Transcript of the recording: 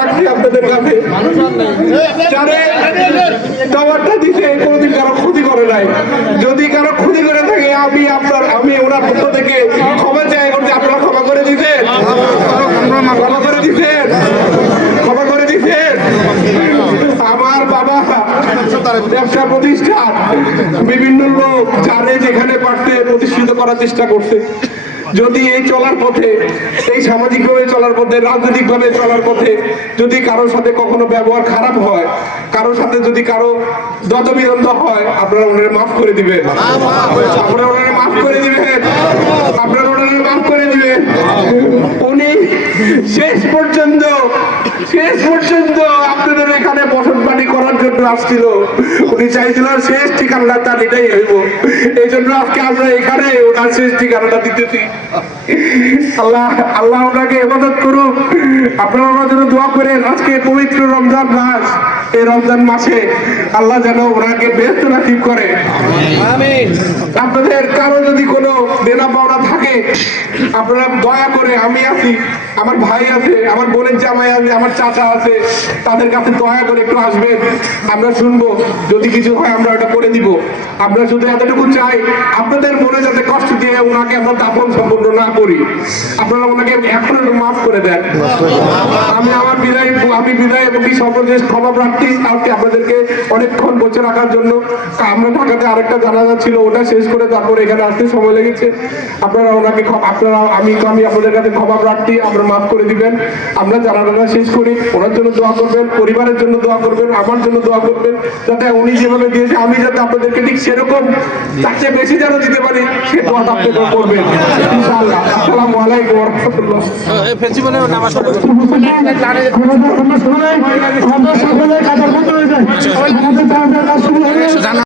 রাখছি আপনাদের কাছে। যারে খাবারটা দিতে কোনোদিন কারো ক্ষতি করে নাই, যদি কারো ক্ষতি করে থাকে আমি ওনার পক্ষ থেকে ক্ষমা চাই করতে। আপনারা ক্ষমা করে দিতেন, ক্ষমা করে দিতেন, ক্ষমা করে দিতেন। আমার বাবা ব্যবসা প্রতিষ্ঠান বিভিন্ন লোক যারে যেখানে পারতে প্রতিষ্ঠিত করার চেষ্টা করছে। যদি এই চলার পথে, এই সামাজিকভাবে চলার পথে, রাজনৈতিকভাবে চলার পথে যদি কারোর সাথে কখনো ব্যবহার খারাপ হয়, কারোর সাথে যদি কারো দ্বন্দ্ব হয়, আপনারা ওনারা মাফ করে দিবেন, আপনারা ওনারা মাফ করে দিবেন, আপনারা ওনারা মাফ করে দিবেন। উনি শেষ পর্যন্ত আপনাদের এখানে বসত বাড়ি করার জন্য আসছিল। উনি চাইছিল শেষ ঠিকানা তার এটাই হইব, এই জন্য আজকে আমরা এখানে ওনার শেষ ঠিকানাটা দিতেছি। আল্লাহ ওনাকে ইবাদত করুক। আপনারা ওনার জন্য দোয়া করেন। আজকে পবিত্র রমজান মাস, এই রমজান মাসে আল্লাহ যেন ওনাকে বেহেশত নসিব করে। আমিন। আপনাদের কারো যদি কোনো দেনা পাওনা থাকে, আপনারা দয়া করে, আমি আছি, আমার ভাই আছে, আমার বোনের জামাই আছে, আমার চাচা আছে, তাদের কাছে দয়া করে একটু আসবেন, আমরা শুনবো। যদি কিছু হয় আমরা ওটা করে দিব। আমরা শুধু এতটুকু চাই, আপনাদের মনে যাতে কষ্ট দিয়ে ওনাকে আমরা দাফন সম্পন্ন না করি, আপনারা ওনাকে এখন মাফ করে দেন। আমি বিদায় এবং কি সর্বশেষ ক্ষমা প্রার্থী। আজকে আপনাদেরকে অনেকক্ষণ বসে রাখার জন্য। আমরা ঢাকাতে আরেকটা জানাজা ছিল, ওটা শেষ করে তারপরে এখানে আসতে সময় লেগেছে। আপনারা ওনাকে আমি আপনাদের কাছে ক্ষমা প্রার্থী, আপনারা মাফ করে দিবেন। আমরা জানাজাটা শেষ করি, ওনার জন্য দোয়া করবেন, পরিবারের জন্য দোয়া করবেন, আমার জন্য দোয়া করবেন, যাতে উনি যেভাবে দিয়েছে আমি যাতে আপনাদেরকে ঠিক সেরকম তার চেয়ে বেশি যেন দিতে পারি, সে দোয়াটা আপনারা করবেন ইনশাআল্লাহ। আসসালামু আলাইকুম ওয়া রাহমাতুল্লাহ।